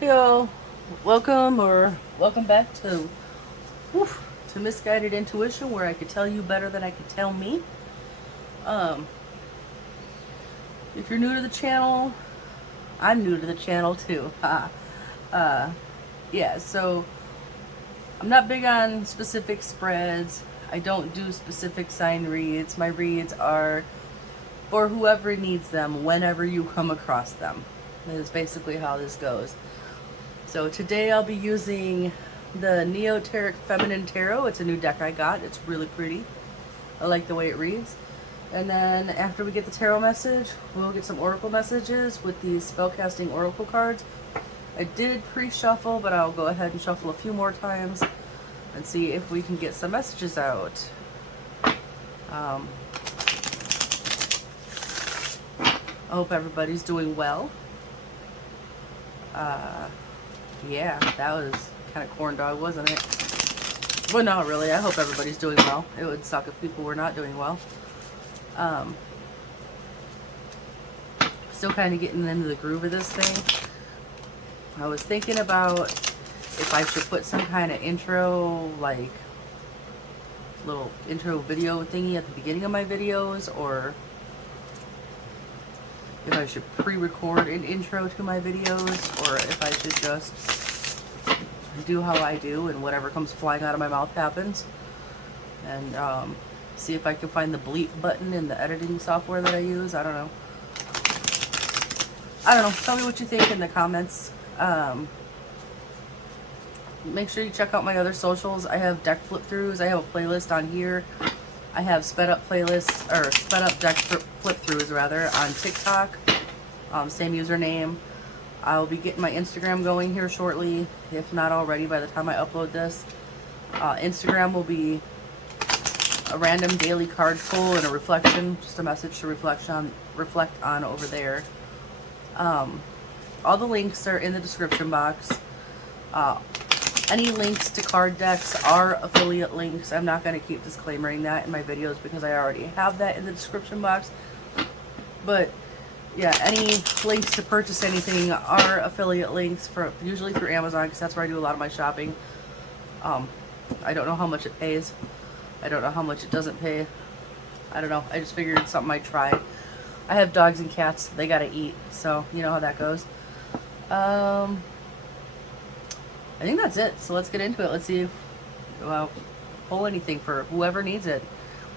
Hey y'all, welcome back to Misguided Intuition, where I could tell you better than I could tell me. Um, if you're new to the channel, I'm new to the channel too. uh, yeah, so I'm not big on specific spreads. I don't do specific sign reads. My reads are for whoever needs them, whenever you come across them. That is basically how this goes. So today I'll be using the Neoteric Feminine Tarot. It's a new deck I got. It's really pretty. I like the way it reads. And then after we get the tarot message, we'll get some oracle messages with these spellcasting oracle cards. I did pre-shuffle, but I'll go ahead and shuffle a few more times and see if we can get some messages out. I hope everybody's doing well. Yeah, that was kind of corn dog, wasn't it? Well, no, really. I hope everybody's doing well. It would suck if people were not doing well. Still kind of getting into the groove of this thing. I was thinking about if I should put some kind of intro, like little intro video thingy at the beginning of my videos, or if I should pre-record an intro to my videos, or if I should just do how I do and whatever comes flying out of my mouth happens. And see if I can find the bleep button in the editing software that I use. I don't know. Tell me what you think in the comments. Make sure you check out my other socials. I have deck flip throughs. I have a playlist on here. I have sped up playlists, or sped up deck flip throughs rather, on TikTok. Same username. I'll be getting my Instagram going here shortly, if not already by the time I upload this. Instagram will be a random daily card pull and a reflection, just a message to reflect on over there. All the links are in the description box. Any links to card decks are affiliate links. I'm not going to keep disclaimering that in my videos because I already have that in the description box. But yeah, any links to purchase anything are affiliate links, for usually through Amazon, because that's where I do a lot of my shopping. I don't know how much it pays. I don't know how much it doesn't pay. I don't know. I just figured it's something I'd try. I have dogs and cats. They gotta eat, so you know how that goes. I think that's it. So let's get into it. Let's see. Well, pull anything for whoever needs it.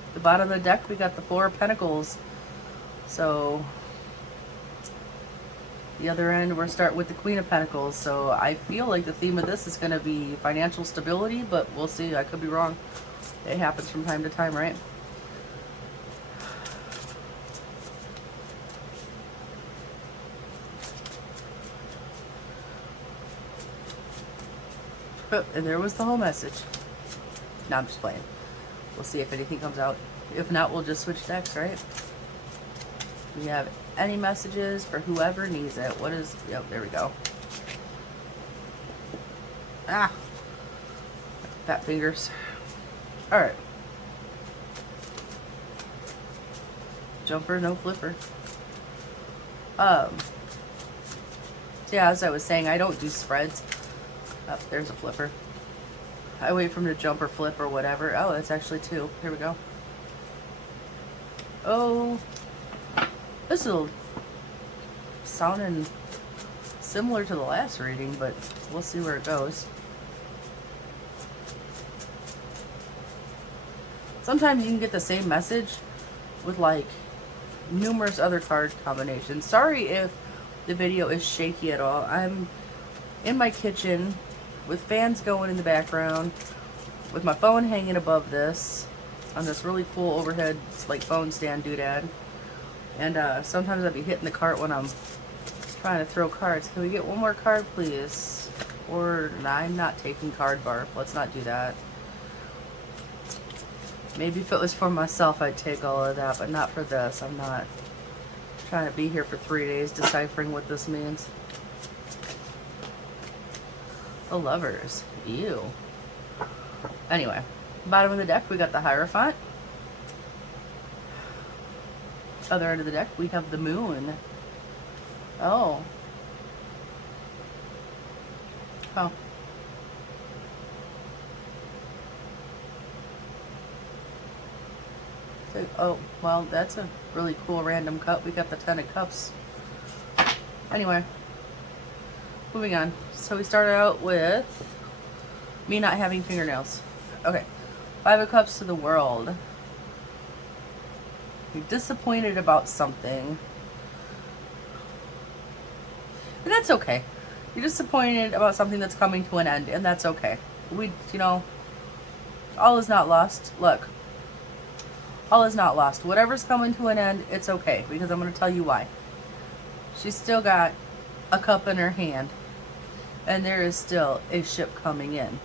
At the bottom of the deck, we got the Four of Pentacles. So the other end, we're starting with the Queen of Pentacles. So I feel like the theme of this is going to be financial stability, but we'll see. I could be wrong. It happens from time to time, right? And there was the whole message. No, I'm just playing. We'll see if anything comes out. If not, we'll just switch decks, right? We have any messages for whoever needs it. What is... Yep, there we go. Ah! Fat fingers. Alright. Jumper, no flipper. So yeah, as I was saying, I don't do spreads. Oh, there's a flipper. I wait for him to jump or flip or whatever. Oh, that's actually two. Here we go. Oh, this is sounding similar to the last reading, but we'll see where it goes. Sometimes you can get the same message with like numerous other card combinations. Sorry if the video is shaky at all. I'm in my kitchen with fans going in the background, with my phone hanging above this on this really cool overhead like phone stand doodad. And sometimes I'll be hitting the cart when I'm trying to throw cards. Can we get one more card, please? Or no, I'm not taking card barf. Let's not do that. Maybe if it was for myself, I'd take all of that, but not for this. I'm not trying to be here for 3 days deciphering what this means. The Lovers. Ew. Anyway, bottom of the deck, we got the Hierophant. Other end of the deck, we have the Moon. Oh. Oh. Oh, well, that's a really cool random cut. We got the 10 of Cups. Anyway, moving on. So we started out with me not having fingernails. Okay. 5 of Cups to the World. You're disappointed about something. And that's okay. You're disappointed about something that's coming to an end, and that's okay. All is not lost. Look. All is not lost. Whatever's coming to an end, it's okay, because I'm going to tell you why. She's still got a cup in her hand, and there is still a ship coming in.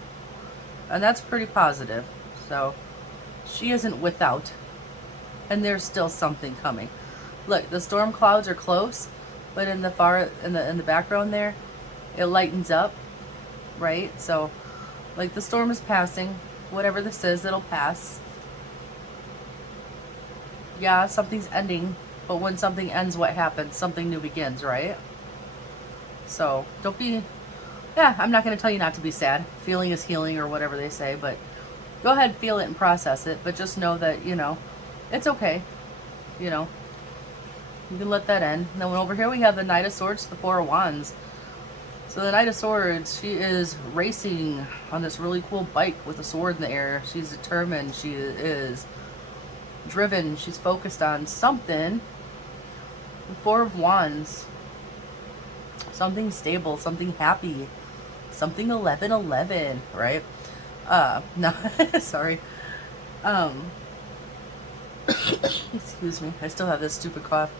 And that's pretty positive. So, she isn't without, and there's still something coming. Look, the storm clouds are close, but in the background there, it lightens up, right? So, like, the storm is passing. Whatever this is, it'll pass. Yeah, something's ending, but when something ends, what happens? Something new begins, right? So, don't be... Yeah, I'm not going to tell you not to be sad. Feeling is healing, or whatever they say, but go ahead, feel it and process it, but just know that, it's okay. You can let that end. And then over here we have the Knight of Swords, the 4 of Wands. So the Knight of Swords, she is racing on this really cool bike with a sword in the air. She's determined. She is driven. She's focused on something. The 4 of Wands. Something stable. Something happy. Something 11-11, right? No, sorry. Excuse me. I still have this stupid cough.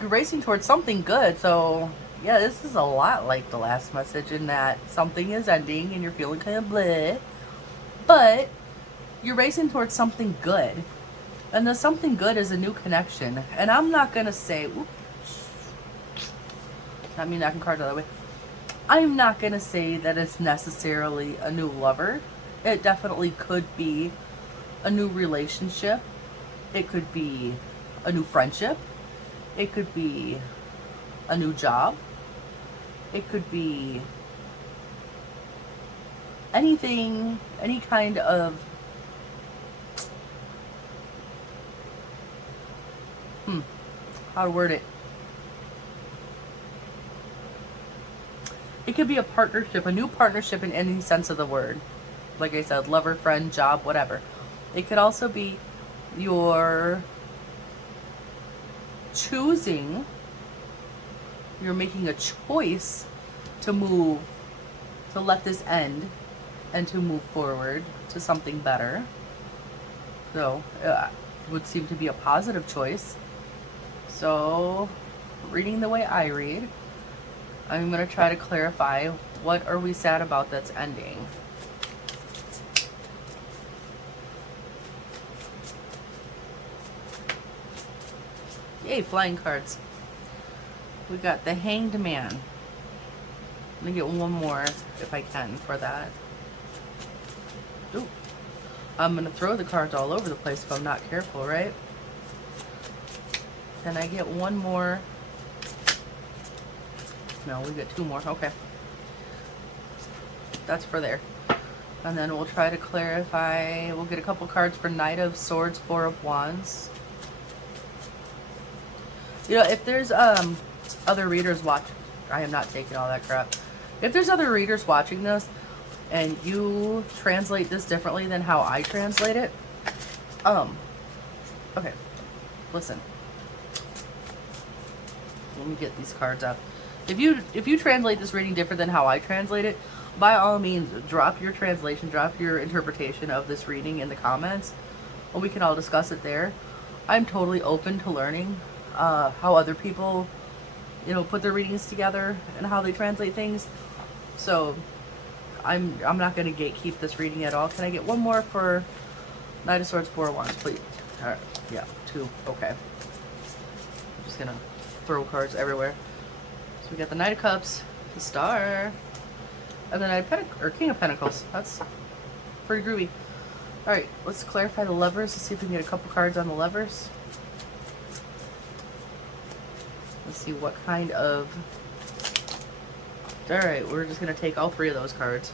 You're racing towards something good, so yeah, this is a lot like the last message in that something is ending and you're feeling kind of bleh, but you're racing towards something good, and the something good is a new connection. And I'm not gonna say, oops, not me knocking cards out of the way. I'm not gonna say that it's necessarily a new lover. It definitely could be a new relationship. It could be a new friendship. It could be a new job. It could be anything, any kind of how to word it. It could be a partnership, a new partnership in any sense of the word. Like I said, lover, friend, job, whatever. It could also be your choosing, you're making a choice to move, to let this end and to move forward to something better. So it would seem to be a positive choice. So reading the way I read, I'm going to try to clarify, what are we sad about that's ending? Yay, flying cards. We got the Hanged Man. Let me get one more if I can for that. Ooh. I'm going to throw the cards all over the place if I'm not careful, right? Can I get one more? No, we get 2 more. Okay. That's for there. And then we'll try to clarify. We'll get a couple cards for Knight of Swords, 4 of Wands. If there's other readers I am not taking all that crap. If there's other readers watching this and you translate this differently than how I translate it, okay, listen. Let me get these cards up. If you translate this reading different than how I translate it, by all means, drop your translation, drop your interpretation of this reading in the comments, and we can all discuss it there. I'm totally open to learning how other people, put their readings together and how they translate things. So I'm not going to gatekeep this reading at all. Can I get one more for Knight of Swords, 4 of Wands, please? All right, yeah, 2. Okay. I'm just gonna throw cards everywhere. So we got the Knight of Cups, the Star, and the Knight of King of Pentacles. That's pretty groovy. All right, let's clarify the Lovers. Let's see if we can get a couple cards on the Lovers. Let's see what kind of All right, we're just gonna take all 3 of those cards.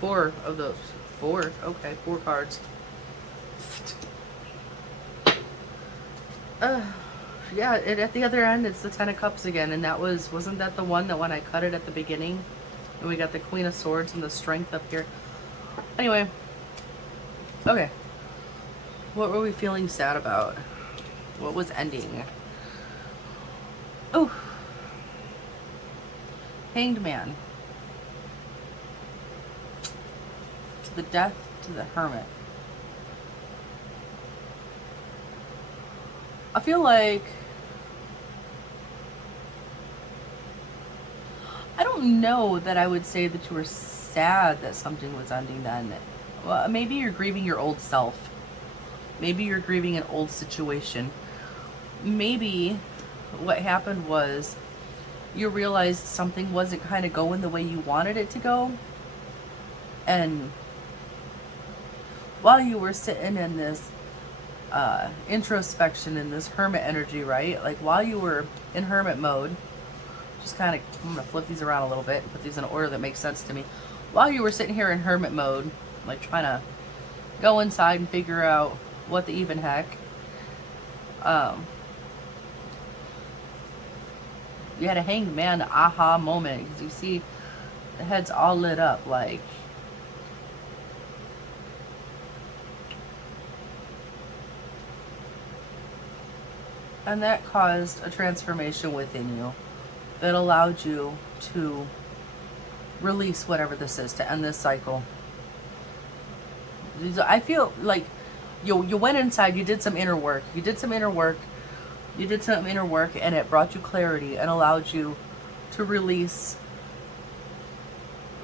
4 of those. 4. Okay, 4 cards. Yeah, at the other end, it's the 10 of Cups again, and wasn't that the one that when I cut it at the beginning, and we got the Queen of Swords and the Strength up here. Anyway, okay. What were we feeling sad about? What was ending? Oh, Hanged Man. To the Death, to the Hermit. I feel like I don't know that I would say that you were sad that something was ending then. Well, maybe you're grieving your old self. Maybe you're grieving an old situation. Maybe what happened was you realized something wasn't kind of going the way you wanted it to go. And while you were sitting in this introspection, in this hermit energy, right? Like while you were in hermit mode, just kind of, I'm going to flip these around a little bit and put these in an order that makes sense to me. While you were sitting here in hermit mode, like trying to go inside and figure out what the even heck, you had a Hanged Man aha moment, because you see the head's all lit up, like, and that caused a transformation within you that allowed you to release whatever this is, to end this cycle. I feel like you went inside, you did some inner work, and it brought you clarity and allowed you to release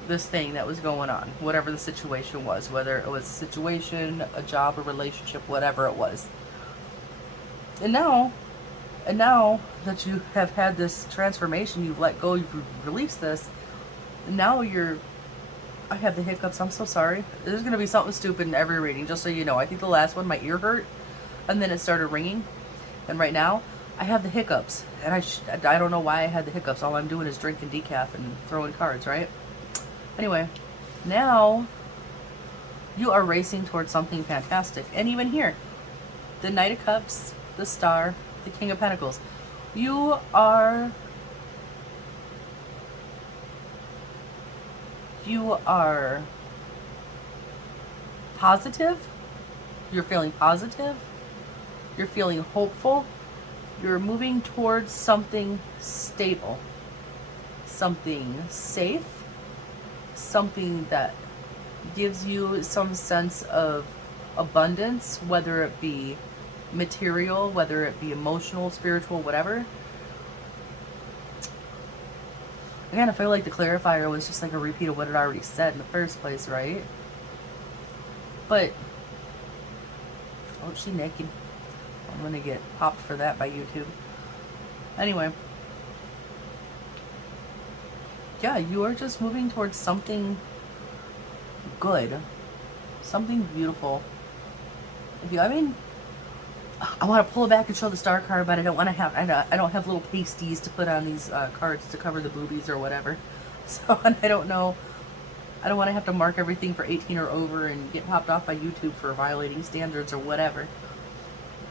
this thing that was going on, whatever the situation was, whether it was a situation, a job, a relationship, whatever it was. And now that you have had this transformation, you've let go, you've released this, now I have the hiccups, I'm so sorry. There's going to be something stupid in every reading, just so you know. I think the last one, my ear hurt, and then it started ringing. And right now, I have the hiccups. And I don't know why I had the hiccups. All I'm doing is drinking decaf and throwing cards, right? Anyway, now you are racing towards something fantastic. And even here, the Knight of Cups, the Star, the King of Pentacles. You are positive. You're feeling positive. You're feeling hopeful. You're moving towards something stable, something safe, something that gives you some sense of abundance, whether it be material, whether it be emotional, spiritual, whatever. Again, I feel like the clarifier was just like a repeat of what it already said in the first place, right? But, oh, she naked. I'm gonna get popped for that by YouTube. Anyway. Yeah, you are just moving towards something good. Something beautiful. I mean, I want to pull it back and show the star card, but I don't want to have, I don't have little pasties to put on these cards to cover the boobies or whatever. So, and I don't know, I don't want to have to mark everything for 18 or over and get popped off by YouTube for violating standards or whatever.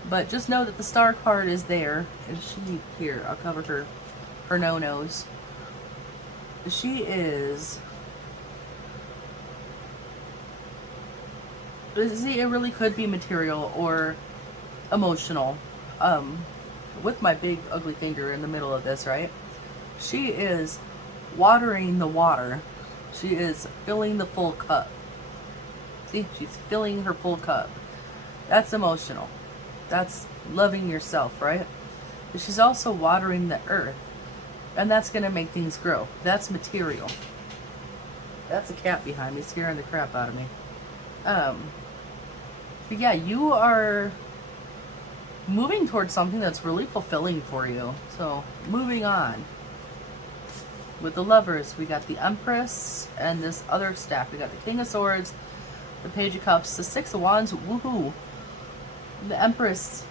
But just know that the star card is there, and she, here, I'll cover her no-nos. She is, see, it really could be material or emotional. With my big ugly finger in the middle of this, right? She is watering the water. She is filling the full cup. See, she's filling her full cup. That's emotional. That's loving yourself, right? But she's also watering the earth. And that's going to make things grow. That's material. That's a cat behind me scaring the crap out of me. But yeah, you are moving towards something that's really fulfilling for you. So, moving on. With the Lovers, we got the Empress and this other staff. We got the King of Swords, the Page of Cups, the Six of Wands. Woohoo! The Empress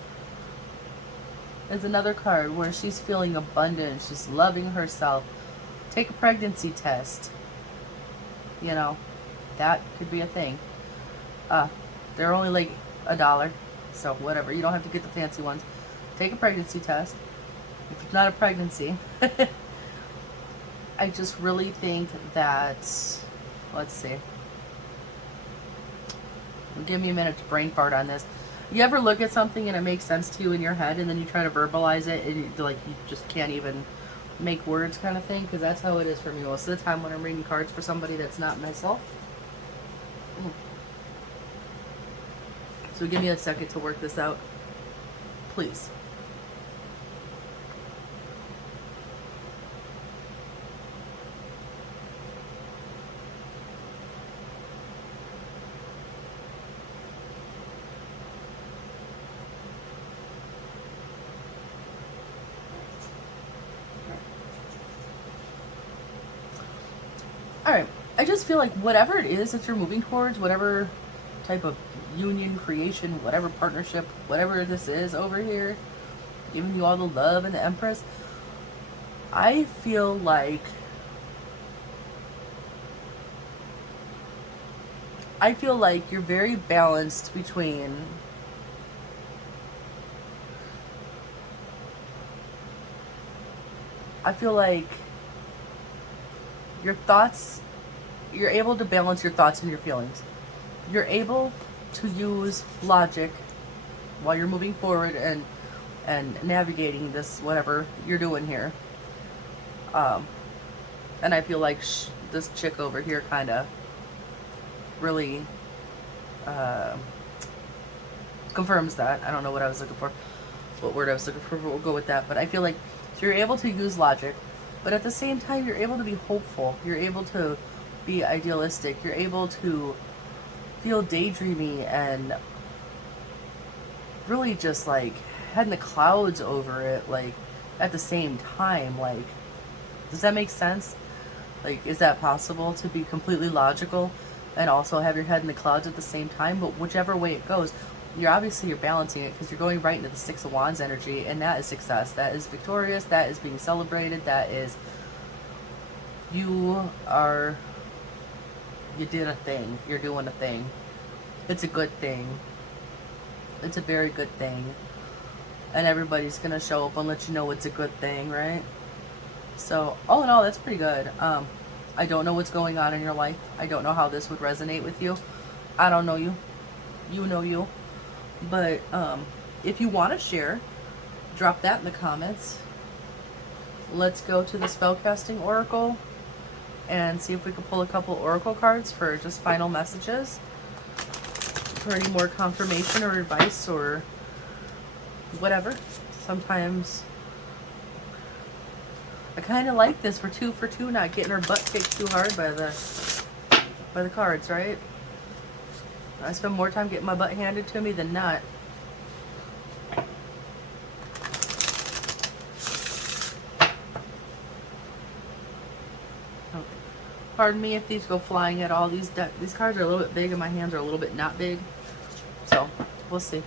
is another card where she's feeling abundant. She's loving herself. Take a pregnancy test. You know, that could be a thing. They're only like $1, so whatever. You don't have to get the fancy ones. Take a pregnancy test. If it's not a pregnancy, I just really think that, let's see. Give me a minute to brain fart on this. You ever look at something and it makes sense to you in your head and then you try to verbalize it and you just can't even make words kind of thing? Because that's how it is for me most of the time when I'm reading cards for somebody that's not myself. So give me a second to work this out, please. Alright, I just feel like whatever it is that you're moving towards, whatever type of union, creation, whatever partnership, whatever this is over here, giving you all the love and the Empress, I feel like you're very balanced between I feel like your thoughts, you're able to balance your thoughts and your feelings. You're able to use logic while you're moving forward and navigating this, whatever you're doing here. And I feel like this chick over here kind of really confirms that. I don't know what I was looking for, what word I was looking for, but we'll go with that. But I feel like you're able to use logic, but at the same time, you're able to be hopeful. You're able to be idealistic. You're able to feel daydreamy and really just like head in the clouds over it, like at the same time. Like, does that make sense? Like, is that possible to be completely logical and also have your head in the clouds at the same time? But whichever way it goes, you're balancing it because you're going right into the Six of Wands energy, and that is success. That is victorious. That is being celebrated. That is you did a thing. You're doing a thing. It's a good thing. It's a very good thing. And everybody's going to show up and let you know it's a good thing, right? So, all in all, that's pretty good. I don't know what's going on in your life. I don't know how this would resonate with you. I don't know you. You know you. But if you want to share, drop that in the comments. Let's go to the Spellcasting Oracle and see if we can pull a couple Oracle cards for just final messages. For any more confirmation or advice or whatever. Sometimes I kind of like this for 2 for 2, not getting her butt kicked too hard by the cards, right? I spend more time getting my butt handed to me than not. Oh. Pardon me if these go flying at all. These cards are a little bit big and my hands are a little bit not big. So, we'll see.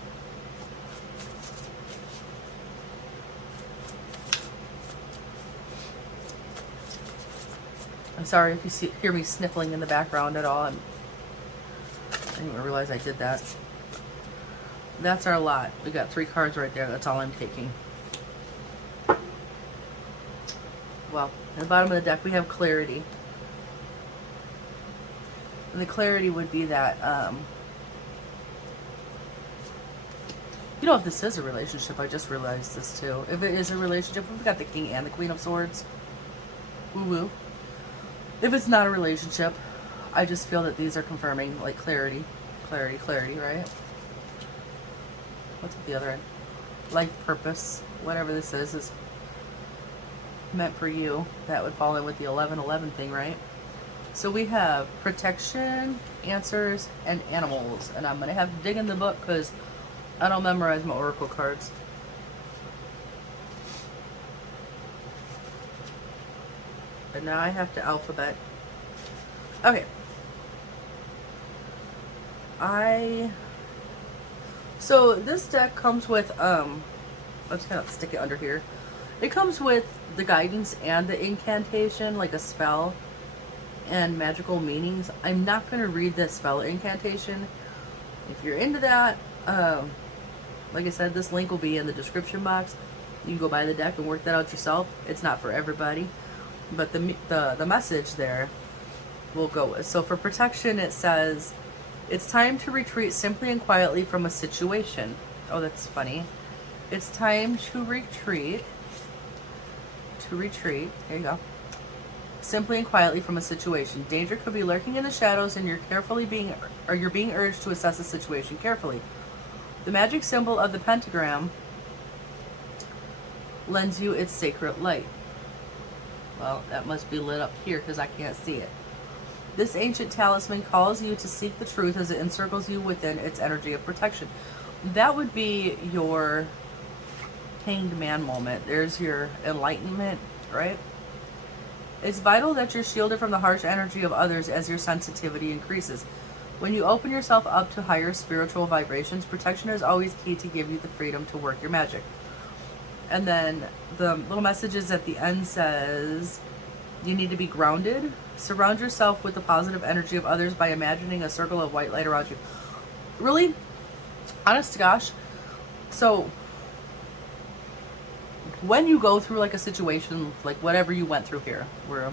I'm sorry if you hear me sniffling in the background at all. I didn't even realize I did that. That's our lot. We got 3 cards right there. That's all I'm taking. Well, at the bottom of the deck we have clarity. And the clarity would be that, you know, if this is a relationship, I just realized this too. If it is a relationship, we've got the King and the Queen of Swords. Woo-woo. If it's not a relationship, I just feel that these are confirming, like, clarity. Clarity, clarity, right? What's at the other end? Life purpose. Whatever this is meant for you. That would fall in with the 11-11 thing, right? So we have protection, answers, and animals. And I'm going to have to dig in the book because I don't memorize my oracle cards. But now I have to alphabet. Okay. So this deck comes with, let's kind of stick it under here. It comes with the guidance and the incantation, like a spell and magical meanings. I'm not going to read that spell incantation. If you're into that, like I said, this link will be in the description box. You can go buy the deck and work that out yourself. It's not for everybody, but the message there will go with. So for protection, it says, it's time to retreat simply and quietly from a situation. Oh, that's funny. It's time to retreat. There you go. Simply and quietly from a situation. Danger could be lurking in the shadows, and you're being urged to assess the situation carefully. The magic symbol of the pentagram lends you its sacred light. Well, that must be lit up here because I can't see it. This ancient talisman calls you to seek the truth as it encircles you within its energy of protection. That would be your Hanged Man moment. There's your enlightenment, right? It's vital that you're shielded from the harsh energy of others as your sensitivity increases. When you open yourself up to higher spiritual vibrations, protection is always key to give you the freedom to work your magic. And then the little messages at the end says, you need to be grounded. Surround yourself with the positive energy of others by imagining a circle of white light around you. Really? Honest to gosh. So when you go through like a situation, like whatever you went through here, where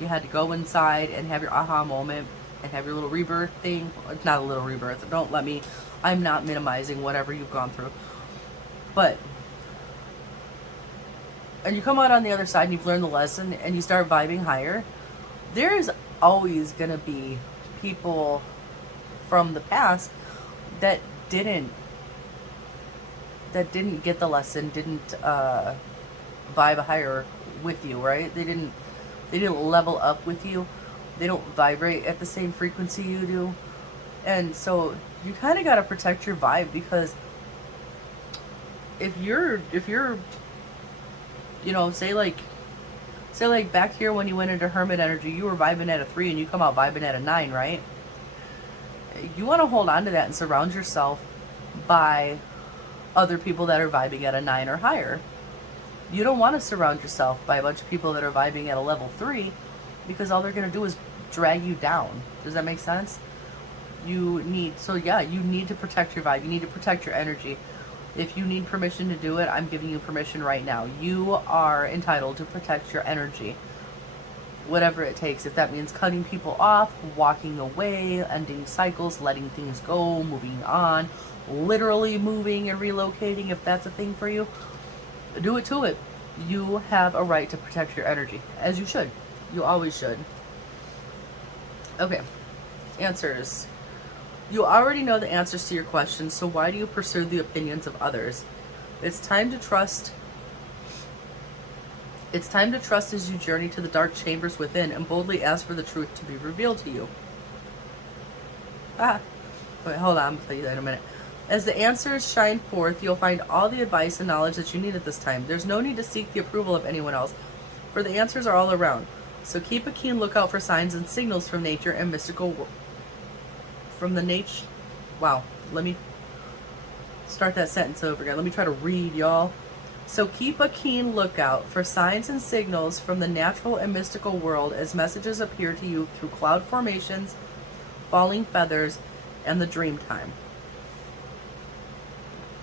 you had to go inside and have your aha moment and have your little rebirth thing. It's not a little rebirth. I'm not minimizing whatever you've gone through. But, and you come out on the other side and you've learned the lesson and you start vibing higher, there is always going to be people from the past that didn't get the lesson, didn't vibe higher with you, right? They didn't level up with you. They don't vibrate at the same frequency you do. And so you kind of got to protect your vibe, because if you're you know, say like back here when you went into hermit energy, you were vibing at a 3 and you come out vibing at a 9, right? You want to hold on to that and surround yourself by other people that are vibing at a 9 or higher. You don't want to surround yourself by a bunch of people that are vibing at a level 3, because all they're going to do is drag you down. Does that make sense? You need to protect your vibe. You need to protect your energy. If you need permission to do it, I'm giving you permission right now. You are entitled to protect your energy. Whatever it takes. If that means cutting people off, walking away, ending cycles, letting things go, moving on, literally moving and relocating, if that's a thing for you, do it to it. You have a right to protect your energy, as you should. You always should. Okay, answers. You already know the answers to your questions, so why do you pursue the opinions of others? It's time to trust. It's time to trust as you journey to the dark chambers within and boldly ask for the truth to be revealed to you. Wait, hold on, I'll tell you that in a minute. As the answers shine forth, you'll find all the advice and knowledge that you need at this time. There's no need to seek the approval of anyone else, for the answers are all around. So keep a keen lookout for signs and signals from nature and mystical. Wow, let me start that sentence over again. Let me try to read, y'all. So keep a keen lookout for signs and signals from the natural and mystical world as messages appear to you through cloud formations, falling feathers, and the dream time.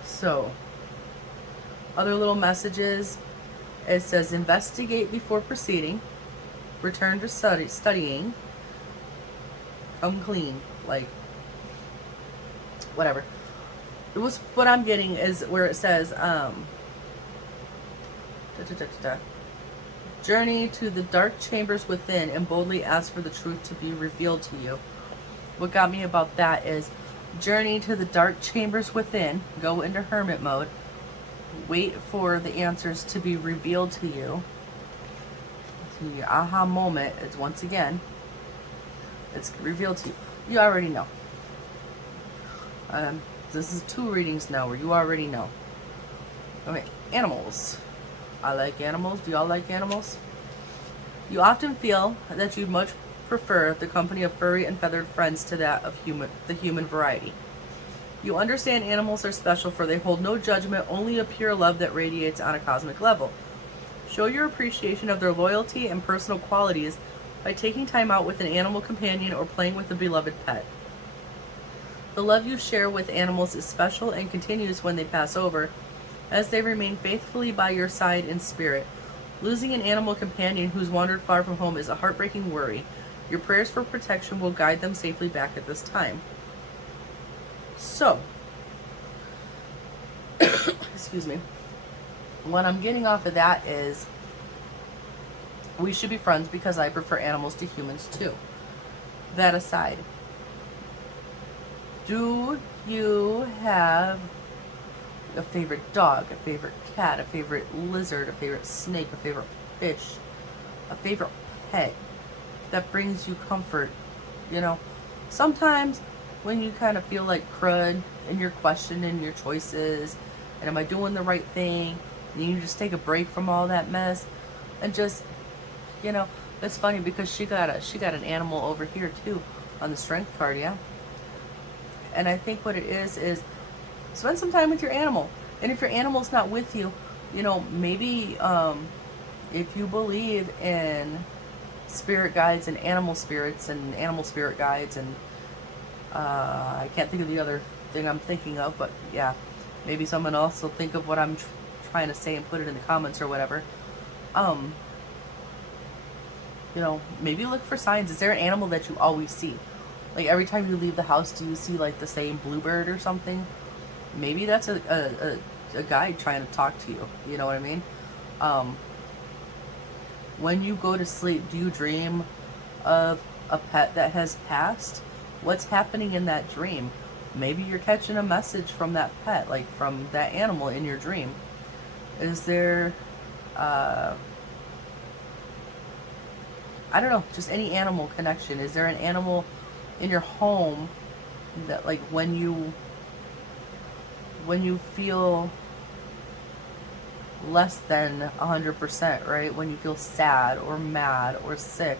So, other little messages. It says, investigate before proceeding, return to studying, come clean, like, whatever. It was, what I'm getting is where it says, journey to the dark chambers within and boldly ask for the truth to be revealed to you. What got me about that is, journey to the dark chambers within, go into hermit mode, wait for the answers to be revealed to you. So your aha moment is, once again, it's revealed to you. You already know. This is 2 readings now where you already know. Okay, animals. I like animals. Do y'all like animals? You often feel that you'd much prefer the company of furry and feathered friends to that of the human variety. You understand animals are special, for they hold no judgment, only a pure love that radiates on a cosmic level. Show your appreciation of their loyalty and personal qualities by taking time out with an animal companion or playing with a beloved pet. The love you share with animals is special and continues when they pass over, as they remain faithfully by your side in spirit. Losing an animal companion who's wandered far from home is a heartbreaking worry. Your prayers for protection will guide them safely back at this time. So, excuse me. What I'm getting off of that is we should be friends because I prefer animals to humans too. That aside, do you have a favorite dog, a favorite cat, a favorite lizard, a favorite snake, a favorite fish, a favorite pet that brings you comfort? You know, sometimes when you kind of feel like crud and you're questioning your choices and am I doing the right thing, and you just take a break from all that mess and just, you know, it's funny because she got an animal over here too on the strength card, yeah. And I think what it is spend some time with your animal. And if your animal's not with you, you know, maybe if you believe in spirit guides and animal spirits and animal spirit guides and I can't think of the other thing I'm thinking of, but yeah, maybe someone else will think of what I'm trying to say and put it in the comments or whatever. You know, maybe look for signs. Is there an animal that you always see? Like every time you leave the house, do you see like the same bluebird or something? Maybe that's a guide trying to talk to you. You know what I mean? When you go to sleep, do you dream of a pet that has passed? What's happening in that dream? Maybe you're catching a message from that pet, like from that animal in your dream. Is there, I don't know, just any animal connection? Is there an animal in your home that, like, when you feel less than 100%, right? When you feel sad or mad or sick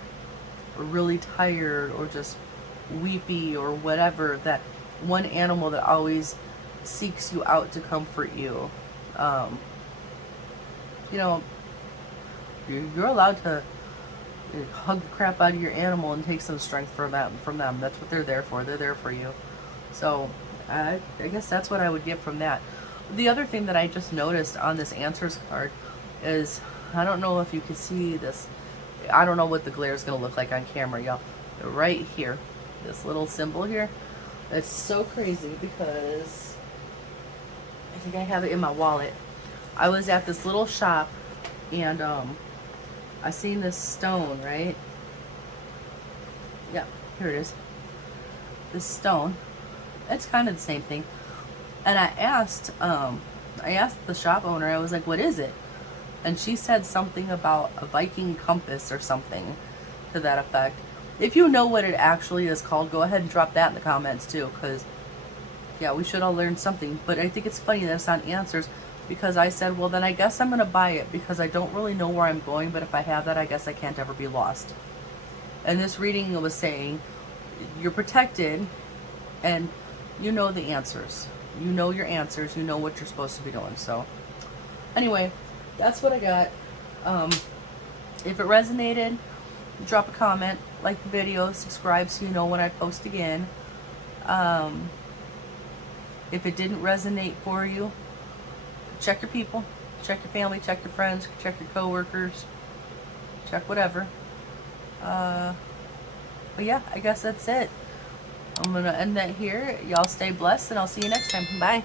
or really tired or just weepy or whatever, that one animal that always seeks you out to comfort you. You know, you're allowed to hug the crap out of your animal and take some strength from them. That's what they're there for. They're there for you. So I guess that's what I would get from that. The other thing that I just noticed on this answers card is, I don't know if you can see this. I don't know what the glare is going to look like on camera, y'all. Right here, this little symbol here. It's so crazy because I think I have it in my wallet. I was at this little shop and I seen this stone, right? Yeah, here it is. This stone. It's kind of the same thing. And I asked the shop owner, I was like, what is it? And she said something about a Viking compass or something to that effect. If you know what it actually is called, go ahead and drop that in the comments too, because yeah, we should all learn something. But I think it's funny that it's on answers, because I said, well, then I guess I'm going to buy it because I don't really know where I'm going, but if I have that, I guess I can't ever be lost. And this reading was saying you're protected and you know the answers. You know your answers. You know what you're supposed to be doing. So anyway, that's what I got. If it resonated, drop a comment, like the video, subscribe so you know when I post again. If it didn't resonate for you, check your people, check your family, check your friends, check your coworkers, check whatever. But yeah, I guess that's it. I'm going to end that here. Y'all stay blessed, and I'll see you next time. Bye.